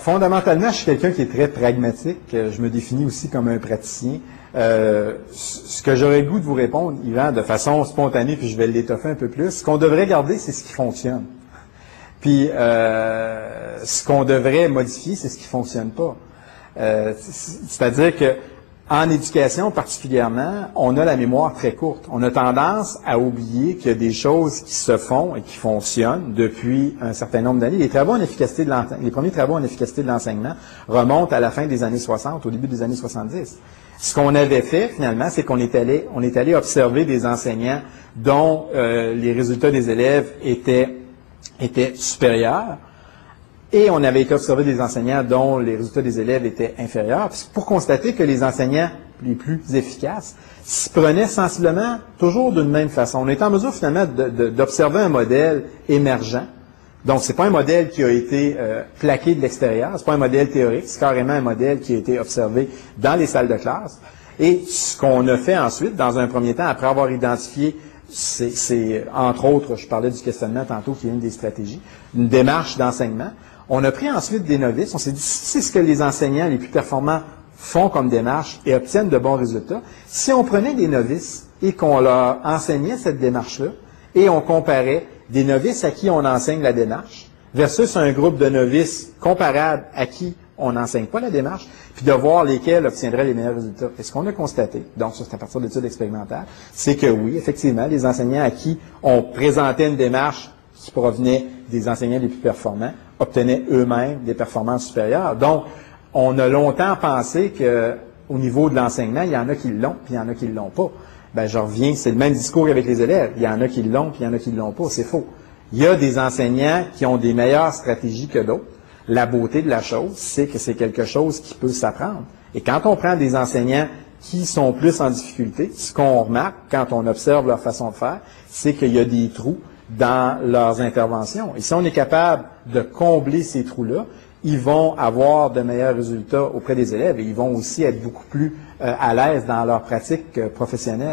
Fondamentalement, je suis quelqu'un qui est très pragmatique. Je me définis aussi comme un praticien. Ce que j'aurais le goût de vous répondre, Yvan, de façon spontanée, puis je vais l'étoffer un peu plus, ce qu'on devrait garder, c'est ce qui fonctionne. Puis, ce qu'on devrait modifier, c'est ce qui ne fonctionne pas. C'est-à-dire que en éducation particulièrement, on a la mémoire très courte. On a tendance à oublier qu'il y a des choses qui se font et qui fonctionnent depuis un certain nombre d'années. Les premiers travaux en efficacité de l'enseignement remontent à la fin des années 60, au début des années 70. Ce qu'on avait fait, finalement, c'est qu'on est allé observer des enseignants dont les résultats des élèves étaient supérieurs. Et on avait été observer des enseignants dont les résultats des élèves étaient inférieurs, pour constater que les enseignants les plus efficaces s'y prenaient sensiblement toujours d'une même façon. On est en mesure finalement d'observer un modèle émergent. Donc, ce n'est pas un modèle qui a été plaqué de l'extérieur, ce n'est pas un modèle théorique, c'est carrément un modèle qui a été observé dans les salles de classe. Et ce qu'on a fait ensuite, dans un premier temps, après avoir identifié c'est entre autres, je parlais du questionnement tantôt, qui est une des stratégies, une démarche d'enseignement. On a pris ensuite des novices. On s'est dit, si c'est ce que les enseignants les plus performants font comme démarche et obtiennent de bons résultats, si on prenait des novices et qu'on leur enseignait cette démarche-là, et on comparait des novices à qui on enseigne la démarche versus un groupe de novices comparables à qui on n'enseigne pas la démarche, puis de voir lesquels obtiendraient les meilleurs résultats. Et ce qu'on a constaté, donc ça c'est à partir d'études expérimentales, c'est que oui, effectivement, les enseignants à qui on présentait une démarche qui provenait des enseignants les plus performants obtenaient eux-mêmes des performances supérieures. Donc, on a longtemps pensé qu'au niveau de l'enseignement, il y en a qui l'ont, puis il y en a qui ne l'ont pas. Ben, je reviens, c'est le même discours qu'avec les élèves. Il y en a qui l'ont, puis il y en a qui ne l'ont pas. C'est faux. Il y a des enseignants qui ont des meilleures stratégies que d'autres. La beauté de la chose, c'est que c'est quelque chose qui peut s'apprendre. Et quand on prend des enseignants qui sont plus en difficulté, ce qu'on remarque quand on observe leur façon de faire, c'est qu'il y a des trous dans leurs interventions. Et si on est capable de combler ces trous-là, ils vont avoir de meilleurs résultats auprès des élèves et ils vont aussi être beaucoup plus à l'aise dans leur pratique professionnelle.